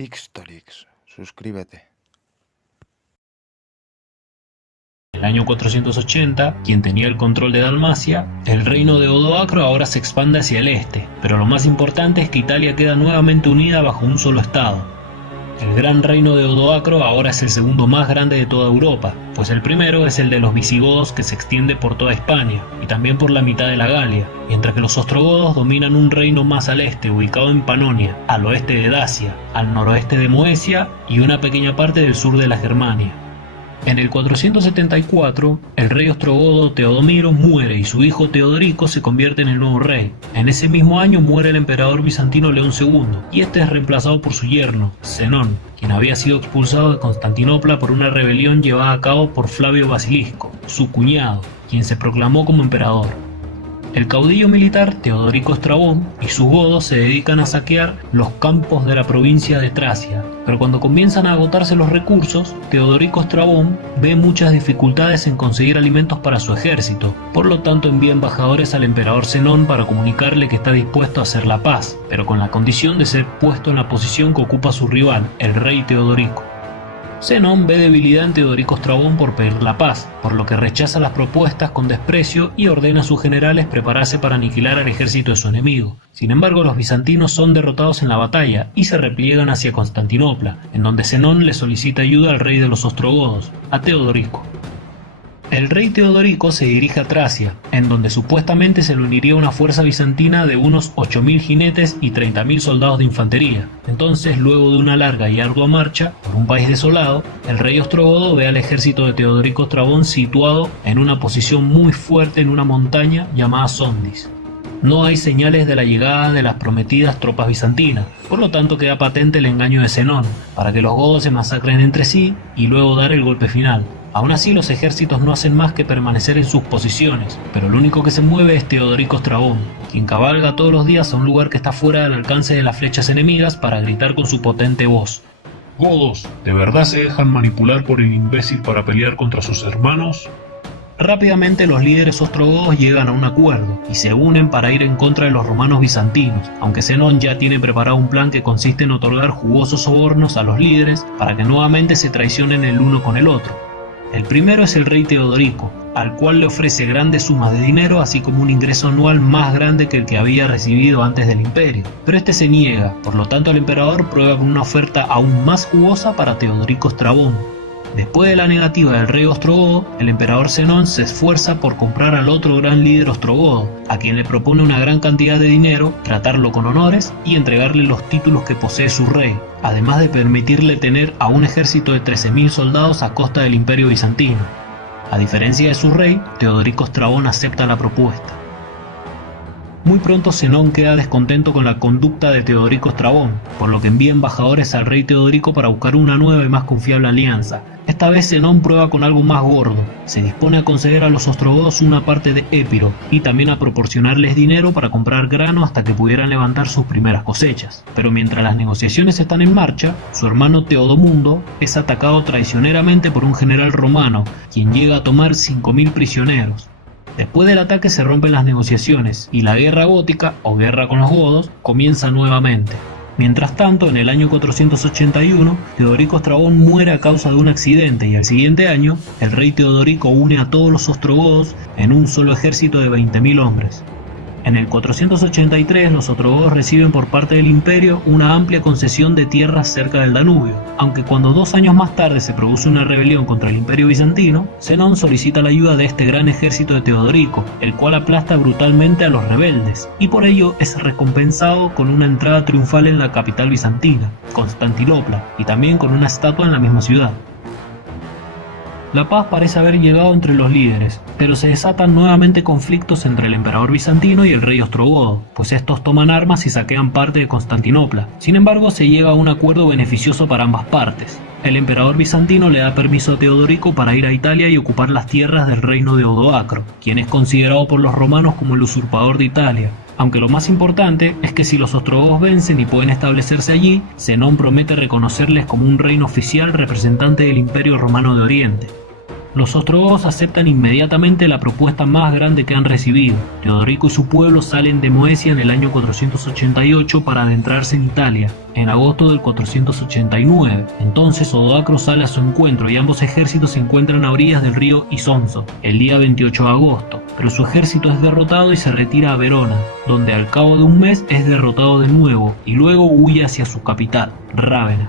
Ixtorix, suscríbete. En el año 480, quien tenía el control de Dalmacia, el reino de Odoacro ahora se expande hacia el este, pero lo más importante es que Italia queda nuevamente unida bajo un solo estado. El gran reino de Odoacro ahora es el segundo más grande de toda Europa, pues el primero es el de los visigodos, que se extiende por toda Hispania y también por la mitad de la Galia, mientras que los ostrogodos dominan un reino más al este, ubicado en Panonia, al oeste de Dacia, al noroeste de Moesia y una pequeña parte del sur de la Germania. En el 474, el rey ostrogodo Teodomiro muere y su hijo Teodorico se convierte en el nuevo rey. En ese mismo año muere el emperador bizantino León II, y este es reemplazado por su yerno, Zenón, quien había sido expulsado de Constantinopla por una rebelión llevada a cabo por Flavio Basilisco, su cuñado, quien se proclamó como emperador. El caudillo militar Teodorico Estrabón y sus godos se dedican a saquear los campos de la provincia de Tracia, pero cuando comienzan a agotarse los recursos, Teodorico Estrabón ve muchas dificultades en conseguir alimentos para su ejército, por lo tanto envía embajadores al emperador Zenón para comunicarle que está dispuesto a hacer la paz, pero con la condición de ser puesto en la posición que ocupa su rival, el rey Teodorico. Zenón ve debilidad en Teodorico Estrabón por pedir la paz, por lo que rechaza las propuestas con desprecio y ordena a sus generales prepararse para aniquilar al ejército de su enemigo. Sin embargo, los bizantinos son derrotados en la batalla y se repliegan hacia Constantinopla, en donde Zenón le solicita ayuda al rey de los ostrogodos, a Teodorico. El rey Teodorico se dirige a Tracia, en donde supuestamente se le uniría una fuerza bizantina de unos 8.000 jinetes y 30.000 soldados de infantería. Entonces, luego de una larga y ardua marcha por un país desolado, el rey ostrogodo ve al ejército de Teodorico Estrabón situado en una posición muy fuerte en una montaña llamada Sondis. No hay señales de la llegada de las prometidas tropas bizantinas, por lo tanto queda patente el engaño de Zenón, para que los godos se masacren entre sí y luego dar el golpe final. Aún así, los ejércitos no hacen más que permanecer en sus posiciones, pero el único que se mueve es Teodorico Estrabón, quien cabalga todos los días a un lugar que está fuera del alcance de las flechas enemigas para gritar con su potente voz: «Godos, ¿de verdad se dejan manipular por el imbécil para pelear contra sus hermanos?» Rápidamente los líderes ostrogodos llegan a un acuerdo y se unen para ir en contra de los romanos bizantinos, aunque Zenón ya tiene preparado un plan que consiste en otorgar jugosos sobornos a los líderes para que nuevamente se traicionen el uno con el otro. El primero es el rey Teodorico, al cual le ofrece grandes sumas de dinero así como un ingreso anual más grande que el que había recibido antes del imperio, pero este se niega, por lo tanto el emperador prueba con una oferta aún más jugosa para Teodorico Estrabón. Después de la negativa del rey ostrogodo, el emperador Zenón se esfuerza por comprar al otro gran líder ostrogodo, a quien le propone una gran cantidad de dinero, tratarlo con honores y entregarle los títulos que posee su rey, además de permitirle tener a un ejército de 13.000 soldados a costa del imperio bizantino. A diferencia de su rey, Teodorico Estrabón acepta la propuesta. Muy pronto Zenón queda descontento con la conducta de Teodorico Estrabón, por lo que envía embajadores al rey Teodorico para buscar una nueva y más confiable alianza. Esta vez Zenón prueba con algo más gordo. Se dispone a conceder a los ostrogodos una parte de Épiro y también a proporcionarles dinero para comprar grano hasta que pudieran levantar sus primeras cosechas. Pero mientras las negociaciones están en marcha, su hermano Teodomundo es atacado traicioneramente por un general romano, quien llega a tomar 5.000 prisioneros. Después del ataque se rompen las negociaciones y la guerra gótica, o guerra con los godos, comienza nuevamente. Mientras tanto, en el año 481, Teodorico Estrabón muere a causa de un accidente y al siguiente año, el rey Teodorico une a todos los ostrogodos en un solo ejército de 20.000 hombres. En el 483 los ostrogodos reciben por parte del imperio una amplia concesión de tierras cerca del Danubio, aunque cuando 2 años más tarde se produce una rebelión contra el imperio bizantino, Zenón solicita la ayuda de este gran ejército de Teodorico, el cual aplasta brutalmente a los rebeldes, y por ello es recompensado con una entrada triunfal en la capital bizantina, Constantinopla, y también con una estatua en la misma ciudad. La paz parece haber llegado entre los líderes, pero se desatan nuevamente conflictos entre el emperador bizantino y el rey ostrogodo, pues estos toman armas y saquean parte de Constantinopla. Sin embargo, se llega a un acuerdo beneficioso para ambas partes. El emperador bizantino le da permiso a Teodorico para ir a Italia y ocupar las tierras del reino de Odoacro, quien es considerado por los romanos como el usurpador de Italia. Aunque lo más importante es que si los ostrogodos vencen y pueden establecerse allí, Zenón promete reconocerles como un reino oficial representante del Imperio Romano de Oriente. Los ostrogodos aceptan inmediatamente la propuesta más grande que han recibido. Teodorico y su pueblo salen de Moesia en el año 488 para adentrarse en Italia, en agosto del 489. Entonces Odoacro sale a su encuentro y ambos ejércitos se encuentran a orillas del río Isonzo, el día 28 de agosto. Pero su ejército es derrotado y se retira a Verona, donde al cabo de un mes es derrotado de nuevo y luego huye hacia su capital, Rávena.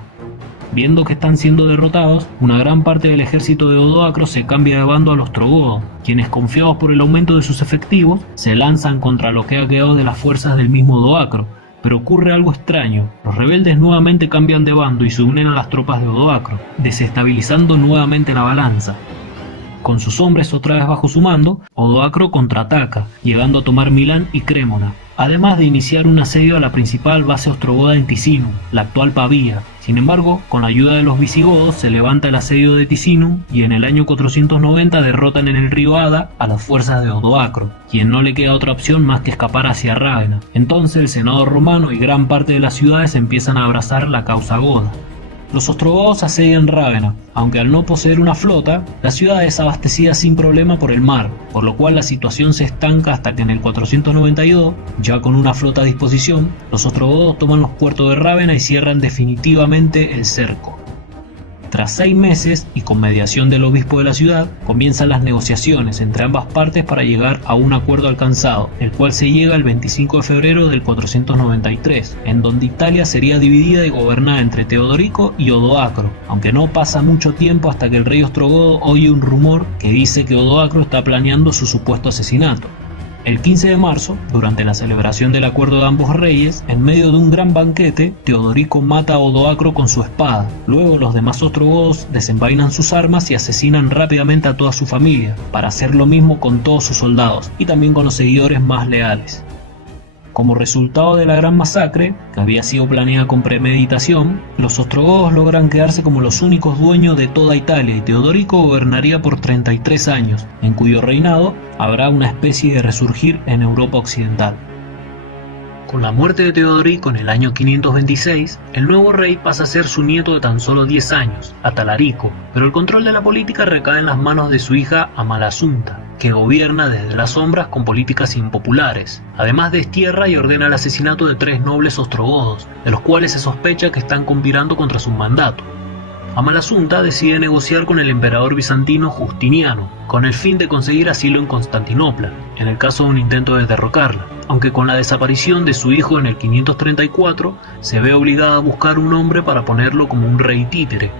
Viendo que están siendo derrotados, una gran parte del ejército de Odoacro se cambia de bando a los ostrogodos, quienes, confiados por el aumento de sus efectivos, se lanzan contra lo que ha quedado de las fuerzas del mismo Odoacro. Pero ocurre algo extraño: los rebeldes nuevamente cambian de bando y se unen a las tropas de Odoacro, desestabilizando nuevamente la balanza. Con sus hombres otra vez bajo su mando, Odoacro contraataca, llegando a tomar Milán y Crémona, además de iniciar un asedio a la principal base ostrogoda en Ticinum, la actual Pavía. Sin embargo, con la ayuda de los visigodos se levanta el asedio de Ticinum y en el año 490 derrotan en el río Ada a las fuerzas de Odoacro, quien no le queda otra opción más que escapar hacia Rávena. Entonces el Senado romano y gran parte de las ciudades empiezan a abrazar la causa goda. Los ostrogodos asedian Rávena, aunque al no poseer una flota, la ciudad es abastecida sin problema por el mar, por lo cual la situación se estanca hasta que en el 492, ya con una flota a disposición, los ostrogodos toman los puertos de Rávena y cierran definitivamente el cerco. Tras 6 meses y con mediación del obispo de la ciudad, comienzan las negociaciones entre ambas partes para llegar a un acuerdo alcanzado, el cual se llega el 25 de febrero del 493, en donde Italia sería dividida y gobernada entre Teodorico y Odoacro, aunque no pasa mucho tiempo hasta que el rey ostrogodo oye un rumor que dice que Odoacro está planeando su supuesto asesinato. El 15 de marzo, durante la celebración del acuerdo de ambos reyes, en medio de un gran banquete, Teodorico mata a Odoacro con su espada. Luego los demás ostrogodos desenvainan sus armas y asesinan rápidamente a toda su familia, para hacer lo mismo con todos sus soldados y también con los seguidores más leales. Como resultado de la gran masacre, que había sido planeada con premeditación, los ostrogodos logran quedarse como los únicos dueños de toda Italia y Teodorico gobernaría por 33 años, en cuyo reinado habrá una especie de resurgir en Europa occidental. Con la muerte de Teodorico en el año 526, el nuevo rey pasa a ser su nieto de tan solo 10 años, Atalarico, pero el control de la política recae en las manos de su hija Amalasunta, que gobierna desde las sombras con políticas impopulares. Además destierra y ordena el asesinato de 3 nobles ostrogodos, de los cuales se sospecha que están conspirando contra su mandato. Amalasunta decide negociar con el emperador bizantino Justiniano, con el fin de conseguir asilo en Constantinopla, en el caso de un intento de derrocarla, aunque con la desaparición de su hijo en el 534, se ve obligada a buscar un hombre para ponerlo como un rey títere.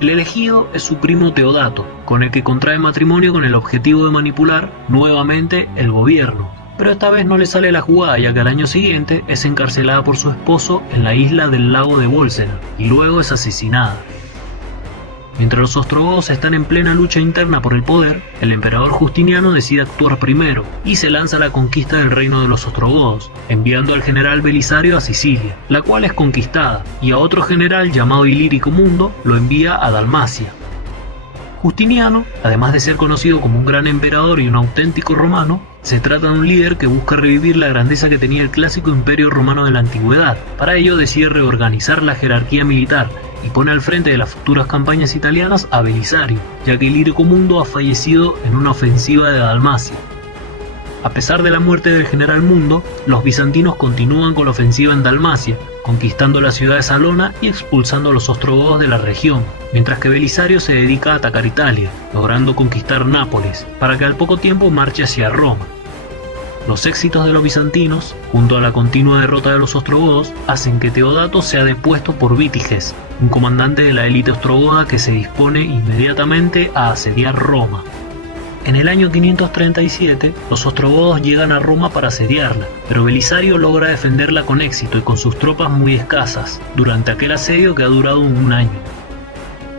El elegido es su primo Teodato, con el que contrae matrimonio con el objetivo de manipular nuevamente el gobierno. Pero esta vez no le sale la jugada, ya que al año siguiente es encarcelada por su esposo en la isla del lago de Bolsena y luego es asesinada. Mientras los ostrogodos están en plena lucha interna por el poder, el emperador Justiniano decide actuar primero y se lanza a la conquista del reino de los ostrogodos, enviando al general Belisario a Sicilia, la cual es conquistada, y a otro general llamado Ilírico Mundo lo envía a Dalmacia. Justiniano, además de ser conocido como un gran emperador y un auténtico romano, se trata de un líder que busca revivir la grandeza que tenía el clásico imperio romano de la antigüedad. Para ello decide reorganizar la jerarquía militar y pone al frente de las futuras campañas italianas a Belisario, ya que Ilírico Mundo ha fallecido en una ofensiva de Dalmacia. A pesar de la muerte del general Mundo, los bizantinos continúan con la ofensiva en Dalmacia, conquistando la ciudad de Salona y expulsando a los ostrogodos de la región, mientras que Belisario se dedica a atacar Italia, logrando conquistar Nápoles, para que al poco tiempo marche hacia Roma. Los éxitos de los bizantinos, junto a la continua derrota de los ostrogodos, hacen que Teodato sea depuesto por Vítiges, un comandante de la élite ostrogoda que se dispone inmediatamente a asediar Roma. En el año 537, los ostrogodos llegan a Roma para asediarla, pero Belisario logra defenderla con éxito y con sus tropas muy escasas, durante aquel asedio que ha durado un año.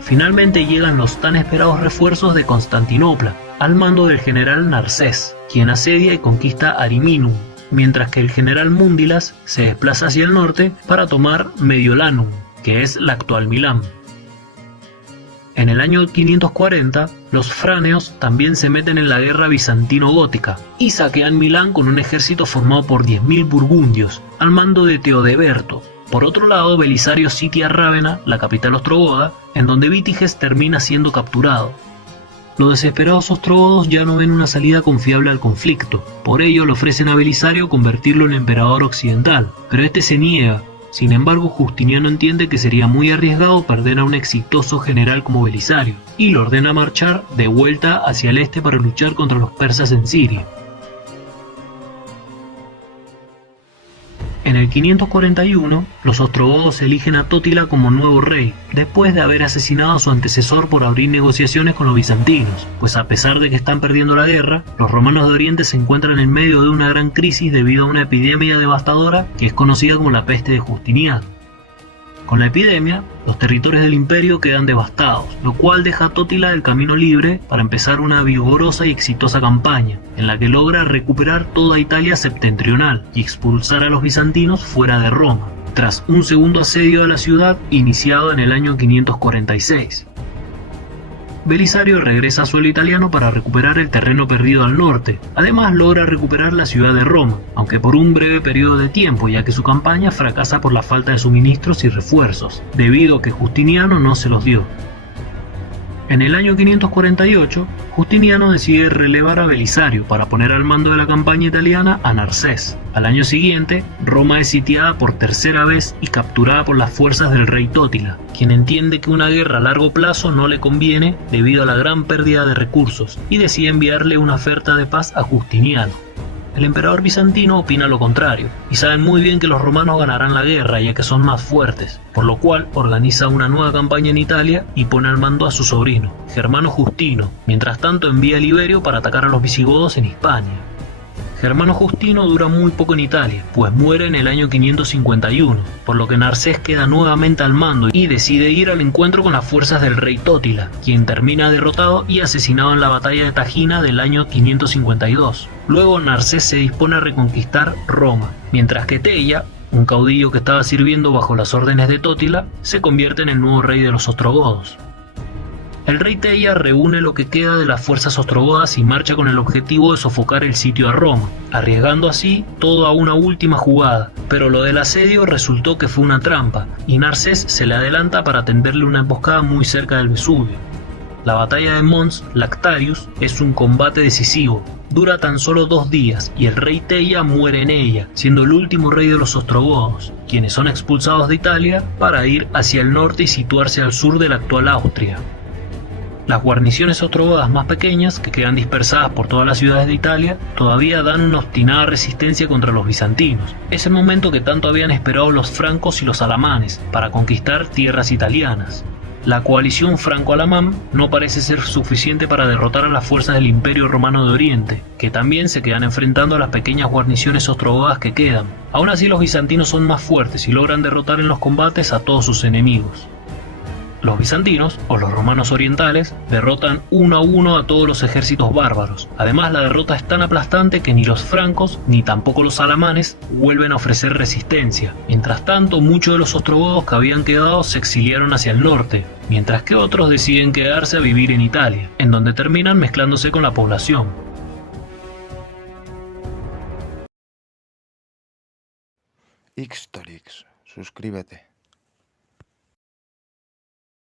Finalmente llegan los tan esperados refuerzos de Constantinopla, al mando del general Narcés, quien asedia y conquista Ariminum, mientras que el general Mundilas se desplaza hacia el norte para tomar Mediolanum, que es la actual Milán. En el año 540, los franeos también se meten en la guerra bizantino-gótica y saquean Milán con un ejército formado por 10.000 burgundios, al mando de Teodeberto. Por otro lado, Belisario sitia Rávena, la capital ostrogoda, en donde Vítiges termina siendo capturado. Los desesperados ostrogodos ya no ven una salida confiable al conflicto, por ello le ofrecen a Belisario convertirlo en emperador occidental, pero este se niega. Sin embargo, Justiniano entiende que sería muy arriesgado perder a un exitoso general como Belisario, y lo ordena marchar de vuelta hacia el este para luchar contra los persas en Siria. En el 541, los ostrogodos eligen a Tótila como nuevo rey, después de haber asesinado a su antecesor por abrir negociaciones con los bizantinos, pues a pesar de que están perdiendo la guerra, los romanos de Oriente se encuentran en medio de una gran crisis debido a una epidemia devastadora que es conocida como la peste de Justiniano. Con la epidemia, los territorios del imperio quedan devastados, lo cual deja a Tótila el camino libre para empezar una vigorosa y exitosa campaña, en la que logra recuperar toda Italia septentrional y expulsar a los bizantinos fuera de Roma, tras un segundo asedio a la ciudad iniciado en el año 546. Belisario regresa a suelo italiano para recuperar el terreno perdido al norte. Además logra recuperar la ciudad de Roma, aunque por un breve periodo de tiempo, ya que su campaña fracasa por la falta de suministros y refuerzos, debido a que Justiniano no se los dio. En el año 548, Justiniano decide relevar a Belisario para poner al mando de la campaña italiana a Narcés. Al año siguiente, Roma es sitiada por tercera vez y capturada por las fuerzas del rey Tótila, quien entiende que una guerra a largo plazo no le conviene debido a la gran pérdida de recursos y decide enviarle una oferta de paz a Justiniano. El emperador bizantino opina lo contrario, y saben muy bien que los romanos ganarán la guerra ya que son más fuertes, por lo cual organiza una nueva campaña en Italia y pone al mando a su sobrino, Germano Justino. Mientras tanto envía a Liberio para atacar a los visigodos en Hispania. Germano Justino dura muy poco en Italia, pues muere en el año 551, por lo que Narcés queda nuevamente al mando y decide ir al encuentro con las fuerzas del rey Tótila, quien termina derrotado y asesinado en la batalla de Tagina del año 552. Luego Narcés se dispone a reconquistar Roma, mientras que Teia, un caudillo que estaba sirviendo bajo las órdenes de Tótila, se convierte en el nuevo rey de los ostrogodos. El rey Teia reúne lo que queda de las fuerzas ostrogodas y marcha con el objetivo de sofocar el sitio a Roma, arriesgando así todo a una última jugada, pero lo del asedio resultó que fue una trampa, y Narcés se le adelanta para tenderle una emboscada muy cerca del Vesubio. La batalla de Mons Lactarius es un combate decisivo, dura tan solo 2 días y el rey Teia muere en ella, siendo el último rey de los ostrogodos, quienes son expulsados de Italia para ir hacia el norte y situarse al sur de la actual Austria. Las guarniciones ostrogodas más pequeñas, que quedan dispersadas por todas las ciudades de Italia, todavía dan una obstinada resistencia contra los bizantinos. Es el momento que tanto habían esperado los francos y los alamanes para conquistar tierras italianas. La coalición franco-alamán no parece ser suficiente para derrotar a las fuerzas del Imperio Romano de Oriente, que también se quedan enfrentando a las pequeñas guarniciones ostrogodas que quedan. Aún así, los bizantinos son más fuertes y logran derrotar en los combates a todos sus enemigos. Los bizantinos, o los romanos orientales, derrotan 1 a 1 a todos los ejércitos bárbaros. Además, la derrota es tan aplastante que ni los francos, ni tampoco los alamanes, vuelven a ofrecer resistencia. Mientras tanto, muchos de los ostrogodos que habían quedado se exiliaron hacia el norte, mientras que otros deciden quedarse a vivir en Italia, en donde terminan mezclándose con la población. Xtorix, suscríbete.